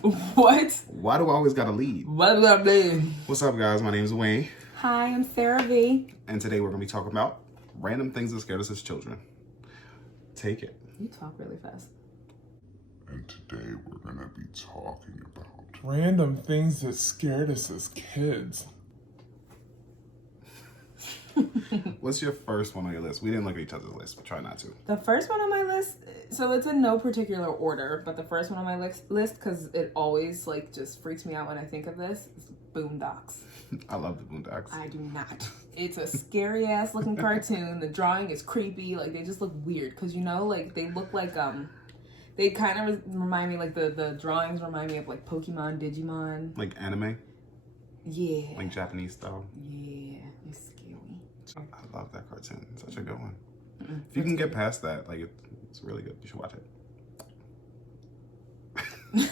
What? Why do I always gotta lead? What up, man? What's up, guys? My name is Wayne. Hi, I'm Sarah V. And today we're gonna be talking about random things that scared us as children. Take it. You talk really fast. And today we're gonna be talking about random things that scared us as kids. What's your first one on your list? We didn't look at each other's list, but try not to. The first one on my list, so it's in no particular order, but the first one on my list, because it always like just freaks me out when I think of this, is Boondocks. I love the Boondocks. I do not. It's a scary ass looking cartoon. The drawing is creepy. Like they just look weird because like they look like they kind of remind me like the drawings remind me of like Pokemon, Digimon. Like anime? Yeah. Like Japanese style? Yeah. It's scary. I love that cartoon. It's such a good one. If you can get past that, like it's really good. You should watch it.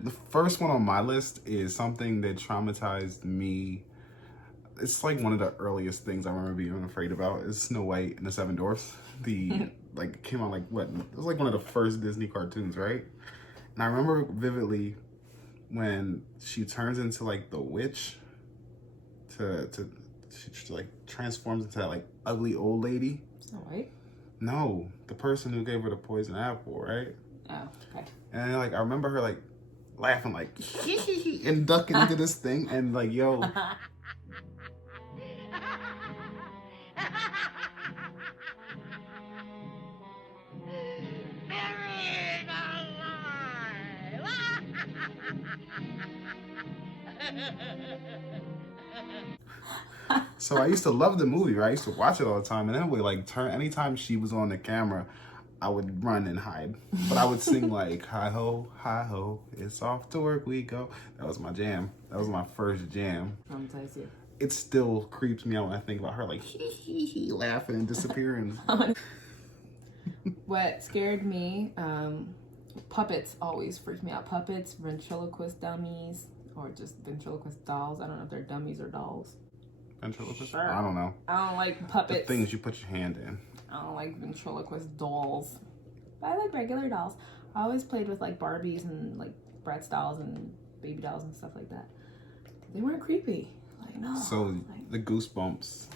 The first one on my list is something that traumatized me. It's like one of the earliest things I remember being afraid about is Snow White and the Seven Dwarfs. Like it came out like what? It was like one of the first Disney cartoons, right? And I remember vividly when she turns into like the witch she like transforms into that like ugly old lady. Snow White? No, the person who gave her the poison apple, right? Oh, okay. And like I remember her like laughing like and ducking into this thing and like yo. Buried alive! So I used to love the movie, right? I used to watch it all the time, and then we like anytime she was on the camera, I would run and hide. But I would sing like hi ho, it's off to work we go. That was my jam. That was my first jam. Traumatize you. It still creeps me out when I think about her like hee laughing and disappearing. What scared me, puppets always freak me out. Puppets, ventriloquist dummies, or just ventriloquist dolls. I don't know if they're dummies or dolls. Ventriloquist? Sure. I don't know. I don't like puppets. The things you put your hand in. I don't like ventriloquist dolls. But I like regular dolls. I always played with like Barbies and like Bratz dolls and baby dolls and stuff like that. They weren't creepy. Like no. So like, the Goosebumps,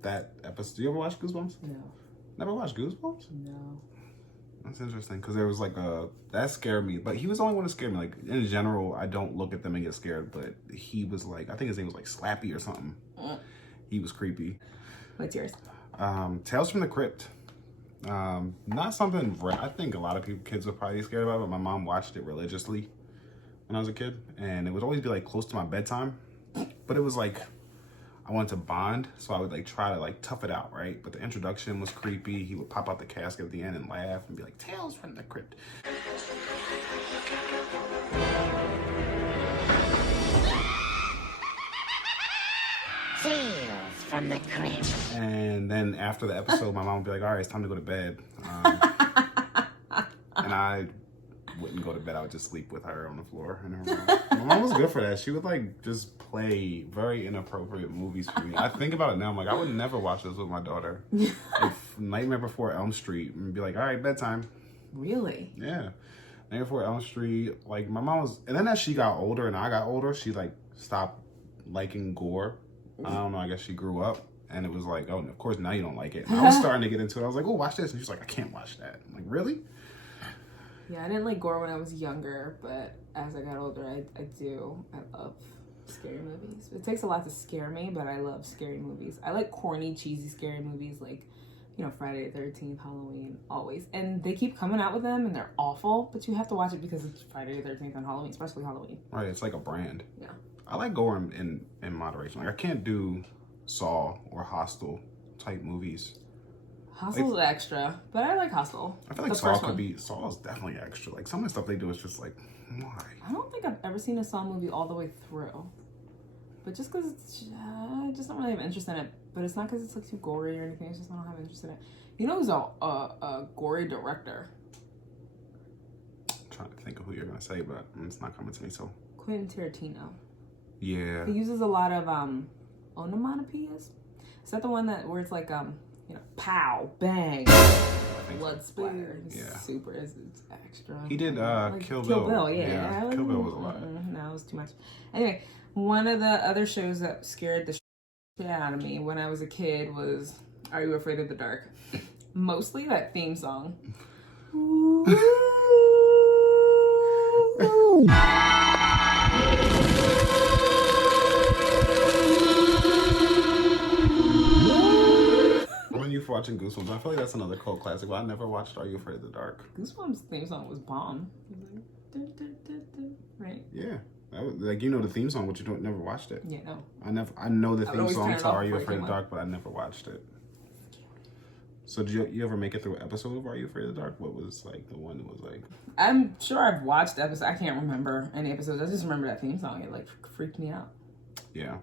that episode. Do you ever watch Goosebumps? no. Never watched Goosebumps? No. That's interesting because there was like that scared me, but he was the only one that scared me. Like in general, I don't look at them and get scared, but he was like, I think his name was like Slappy or something. He was creepy. What's yours? Tales from the Crypt. Not something I think a lot of kids would probably be scared about, but my mom watched it religiously when I was a kid, and it would always be like close to my bedtime. But it was like I wanted to bond, so I would like try to like tough it out, right? But the introduction was creepy. He would pop out the casket at the end and laugh and be like, "Tales from the Crypt." Tales from the Crypt. And then after the episode, my mom would be like, "All right, it's time to go to bed." And I wouldn't go to bed. I would just sleep with her on the floor in her room. My mom was good for that. She would like just play very inappropriate movies for me. I think about it now. I'm like, I would never watch this with my daughter. If Nightmare Before Elm Street and be like, "All right, bedtime." Really? Yeah. Nightmare Before Elm Street. Like my mom was, and then as she got older and I got older, she like stopped liking gore. I don't know. I guess she grew up. And it was like, oh, of course, now you don't like it. And I was starting to get into it. I was like, oh, watch this. And she's like, I can't watch that. I'm like, really? Yeah, I didn't like gore when I was younger, but as I got older, I do. I love scary movies. It takes a lot to scare me, but I love scary movies. I like corny, cheesy, scary movies like, Friday the 13th, Halloween, always. And they keep coming out with them, and they're awful, but you have to watch it because it's Friday the 13th and Halloween, especially Halloween. Right, it's like a brand. Yeah. I like gore in moderation. Like, I can't do Saw or Hostel type movies. Hostel's extra, but I like Hostel. I feel like The Saw first could one. be, Saw is definitely extra. Like, some of the stuff they do is just like, why? I don't think I've ever seen a Saw movie all the way through. But just because it's, I just don't really have interest in it. But it's not because it's like too gory or anything. It's just I don't have interest in it. You know who's a gory director? I'm trying to think of who you're going to say, but it's not coming to me, so. Quentin Tarantino. Yeah. He uses a lot of onomatopoeias. Is that the one where it's like, pow, bang? I think so. blood splatter. He's Yeah. super. It's extra. He did Like, Kill Bill. Yeah. Kill Bill was a lot. No, it was too much. Anyway, one of the other shows that scared the shit out of me when I was a kid was Are You Afraid of the Dark? Mostly that theme song. When you for watching Goosebumps, I feel like that's another cult classic, but I never watched Are You Afraid of the Dark? Goosebumps theme song was bomb. It was like, dun, dun, dun, dun, right? Yeah. That was, like, you know the theme song, but you don't never watched it. Yeah, no. I know the I would theme always song turn it to off Are You before it Afraid of came the Dark, but I never watched it. So did you ever make it through an episode of Are You Afraid of the Dark? What was like the one that was like? I'm sure I've watched episodes. I can't remember any episodes. I just remember that theme song. It like freaked me out. Yeah.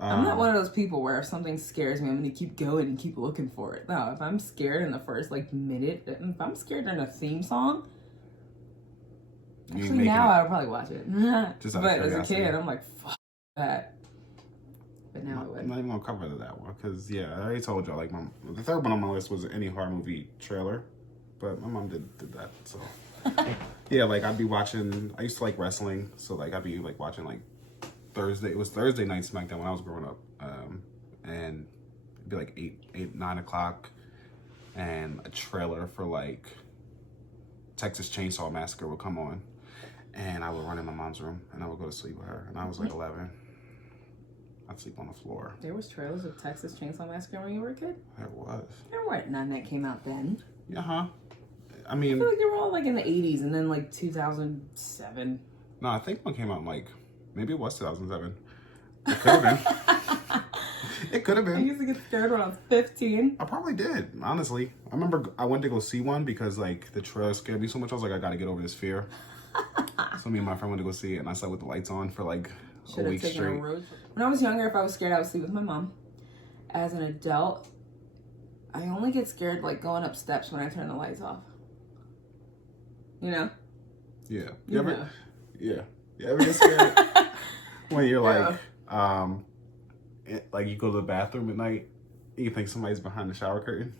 I'm not one of those people where if something scares me, I'm going to keep going and keep looking for it. No, if I'm scared in the first like minute, if I'm scared during a theme song, actually now I would probably watch it. Just out of but as a curiosity. kid, I'm like, fuck that. But now I I'm would. not even gonna cover that one because I already told y'all like the third one on my list was any horror movie trailer, but my mom did that. So yeah, like I'd be watching. I used to like wrestling, so like I'd be like watching like Thursday. It was Thursday night SmackDown when I was growing up, and it'd be like 9 o'clock, and a trailer for like Texas Chainsaw Massacre would come on, and I would run in my mom's room and I would go to sleep with her, and I was like 11. I'd sleep on the floor. There was trailers of Texas Chainsaw Massacre when you were a kid? There was. There weren't none that came out then. I I mean, feel like they were all like in the 80s and then like 2007. no, I think one came out in like, maybe it was 2007. It could have been. It could have I been. used to get scared when I was 15. I probably did, honestly. I remember I went to go see one because like the trailer scared me so much. I was like, I gotta get over this fear. So me and my friend went to go see it, and I slept with the lights on for like a week straight. When I was younger, if I was scared, I would sleep with my mom. As an adult, I only get scared like going up steps when I turn the lights off. You know? Yeah. You ever? know. Yeah. You ever get scared when you're like, Yeah. like you go to the bathroom at night, and you think somebody's behind the shower curtain?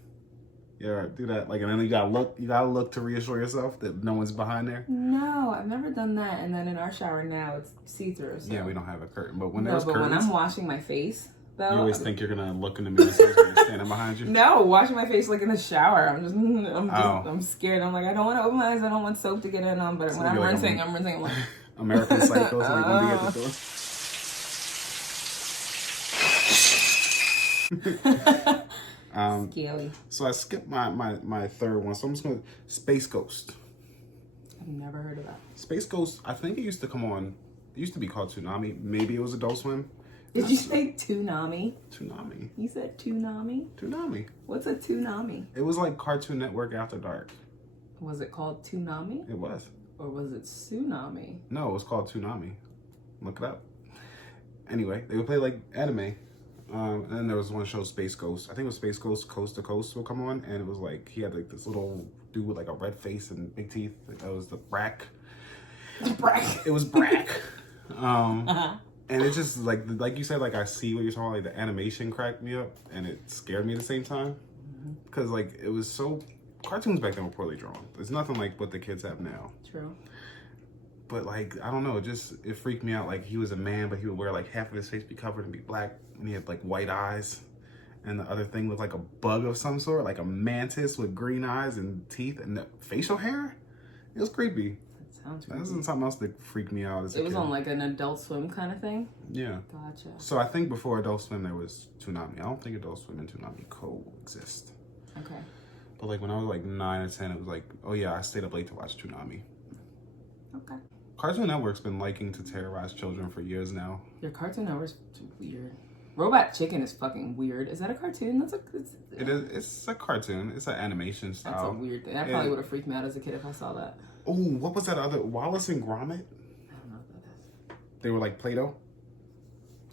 Yeah, do that. Like, and then you gotta look to reassure yourself that no one's behind there. No, I've never done that. And then in our shower now, it's see-through. So. Yeah, we don't have a curtain, but when No, there's but curtains, when I'm washing my face, though, you always think you're gonna look in the mirror and somebody's standing behind you. No, washing my face like in the shower. I'm scared. I'm like, I don't want to open my eyes. I don't want soap to get in on. But So when I'm you're like rinsing, I'm rinsing. I'm like, American Psycho, somebody gonna be at the door. scary. So I skipped my third one, so I'm just gonna Space Ghost. I've never heard of that. Space Ghost, I think it used to come on. It used to be called Toonami. Maybe it was Adult Swim. Did you say Toonami? Toonami. You said Toonami? Toonami. What's a Toonami? It was like Cartoon Network After Dark. Was it called Toonami? It was. Or was it Tsunami? No, it was called Toonami. Look it up. Anyway, they would play like anime. And then there was one show, Space Ghost. I think it was Space Ghost Coast to Coast will come on. And it was like, he had like this little dude with like a red face and big teeth. That was the Brack. Brack. It was Brack. And it's just like you said, like I see what you're talking about, like the animation cracked me up and it scared me at the same time. Because like it was so, cartoons back then were poorly drawn. It's nothing like what the kids have now. True. But like, I don't know, it freaked me out. Like he was a man, but he would wear like half of his face be covered and be black. And he had like white eyes. And the other thing looked like a bug of some sort, like a mantis with green eyes and teeth and the facial hair. It was creepy. That sounds That creepy. wasn't something else that freaked me out as a kid. It was on like an Adult Swim kind of thing? Yeah. Gotcha. So I think before Adult Swim there was Toonami. I don't think Adult Swim and Toonami coexist. Okay. But like when I was like 9 or 10, it was like, oh yeah, I stayed up late to watch Toonami. Okay. Cartoon Network's been liking to terrorize children for years now. Your Cartoon Network's weird. Robot Chicken is fucking weird. Is that a cartoon? It is. It's a cartoon. It's an animation That's a style. weird thing. That probably would have freaked me out as a kid if I saw that. Oh, what was that other? Wallace and Gromit? I don't know what that is. They were like Play-Doh.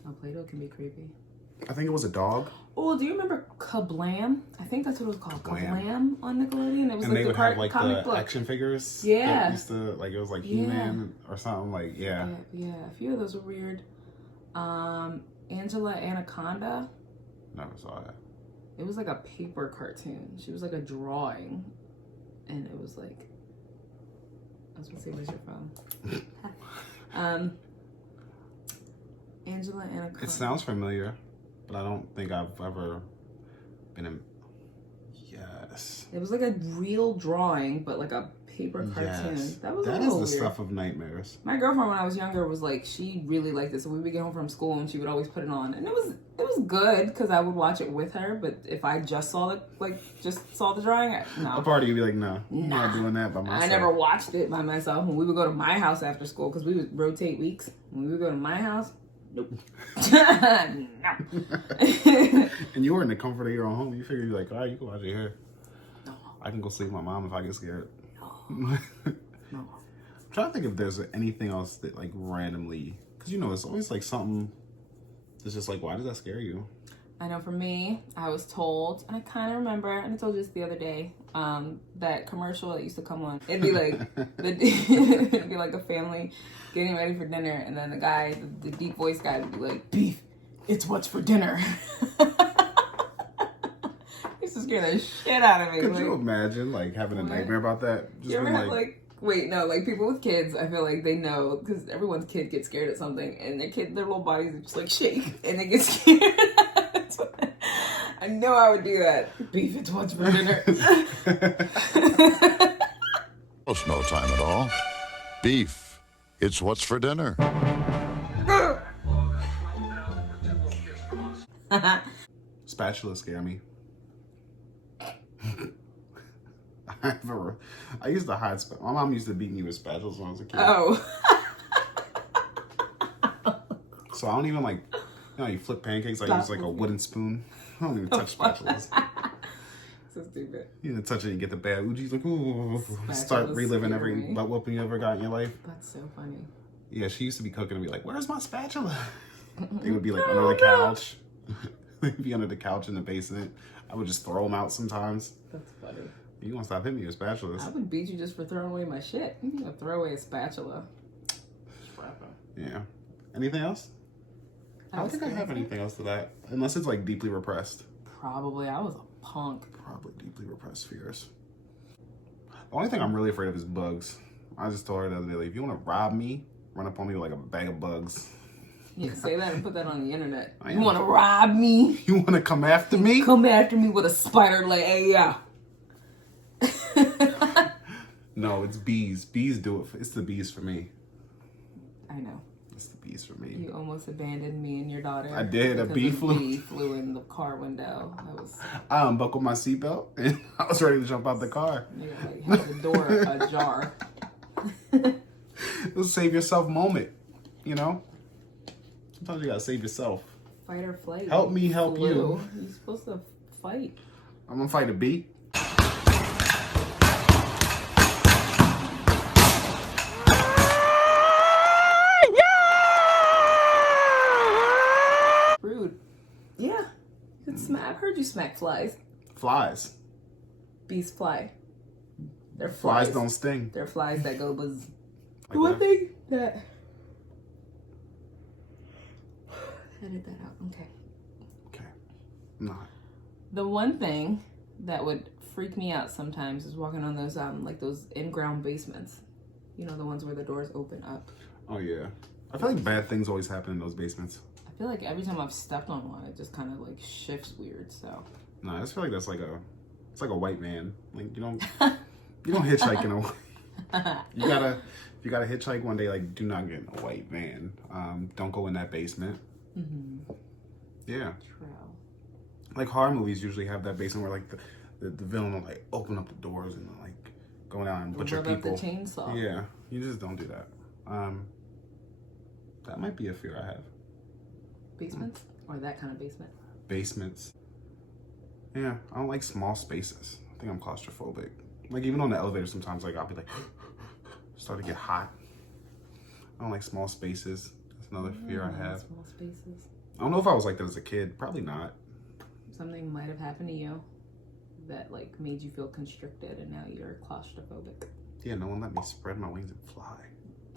Oh, Play-Doh can be creepy. I think it was a dog. Oh, do you remember Kablam? I think that's what it was called. Kablam. Kablam on Nickelodeon. It was And like they would have like comic the book. action figures. Yeah. That used to, like, it was like Yeah. He-Man or something. Like, yeah. Yeah, a few of those were weird. Angela Anaconda. Never saw that. It was like a paper cartoon. She was like a drawing, and it was like, I was gonna say, where's your phone? Angela Anaconda. It sounds familiar, but I don't think I've ever been in. Yes. It was like a real drawing, but like a paper cartoon. Yes. That was That a is little the weird. stuff of nightmares. My girlfriend, when I was younger, was like, she really liked it. So we would get home from school and she would always put it on, and it was good because I would watch it with her. But if I just saw the drawing, no. A party, you'd be like, no, I'm not doing that by myself. I never watched it by myself. When we would go to my house after school, because we would rotate weeks. When we would go to my house, nope. No. And you were in the comfort of your own home. You figure you're like, all right, you can watch it here. No. I can go sleep with my mom if I get scared. No. I'm trying to think if there's anything else that like randomly, because it's always like something that's just like, why does that scare you? I know for me, I was told, and I kind of remember, and I told you this the other day, that commercial that used to come on. It'd be like, it'd be like a family getting ready for dinner, and then the guy, the deep voice guy, would be like, beef, it's what's for dinner. Used to scare the shit out of me. Could like, you imagine like having a nightmare about that? Just you ever being have wait, no, like people with kids, I feel like they know, because everyone's kid gets scared at something, and their little bodies just like shake, and they get scared. I know I would do that. Beef, it's what's for dinner. It's no time at all. Beef, it's what's for dinner. Spatulas scare me. I used to hide my mom used to beat me with spatulas when I was a kid. Oh. So I don't even like, you flip pancakes, I use like a wooden spoon. I don't even touch spatulas. So stupid. You know, touch it and get the bad Uji's like, ooh. Start Spatulas reliving scare every me. butt whooping you ever got in your life. That's so funny. Yeah, she used to be cooking and be like, where's my spatula? They would be like under the couch. They'd be under the couch in the basement. I would just throw them out sometimes. That's funny. You gonna stop hitting me with spatulas. I would beat you just for throwing away my shit. You gonna throw away a spatula. Scrap 'em. Yeah. Anything else? I don't think I have anything else to that. Unless it's like deeply repressed. Probably. I was a punk. Probably deeply repressed fears. The only thing I'm really afraid of is bugs. I just told her the other day, like, if you want to rob me, run up on me with like a bag of bugs. You can say that and put that on the internet. I You am. want to rob me? You want to come after me? Come after me with a spider leg. Hey, yeah. No, it's bees. Bees do it. It's the bees for me. I know. It's the bees for me. You almost abandoned me and your daughter. I did. A because bee bee flew in the car window. That was, I unbuckled my seatbelt and I was ready to jump out the car. you like, had the door ajar. It was a save yourself moment, Sometimes you gotta save yourself. Fight or flight. Help me help Flew. you. You're supposed to fight. I'm gonna fight a bee. Rude. Yeah. You could smack. I've heard you smack flies. Flies. Bees fly. They're Flies flies. don't sting. They're flies that go buzz. Like One that. thing that. Edit that out. Okay. Okay. Not. The one thing that would freak me out sometimes is walking on those like those in-ground basements. You know, the ones where the doors open up. Oh yeah. I feel like bad things always happen in those basements. I feel like every time I've stepped on one, it just kind of like shifts weird. So No, I just feel like it's like a white man. Like you don't hitchhike in a. If you gotta hitchhike one day, like do not get in a white van. Don't go in that basement. mm-hmm. Yeah. True. Like horror movies usually have that basement where like the villain will like open up the doors and like go down and butcher Rev up people. the chainsaw. Yeah, you just don't do that. That might be a fear I have. Basements or that kind of basement. Basements. Yeah, I don't like small spaces. I think I'm claustrophobic. Like even on the elevator sometimes like I'll be like start to get hot. I don't like small spaces. That's another fear I have. Small spaces. I don't know if I was like that as a kid. Probably not. Something might have happened to you that like made you feel constricted, and now you're claustrophobic. Yeah, no one let me spread my wings and fly.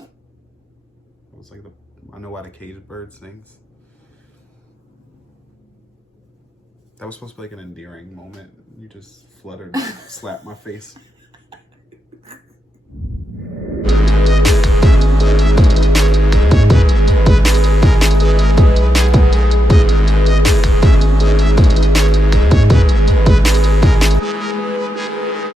It was like I know why the caged bird sings. That was supposed to be like an endearing moment. You just fluttered, slapped my face.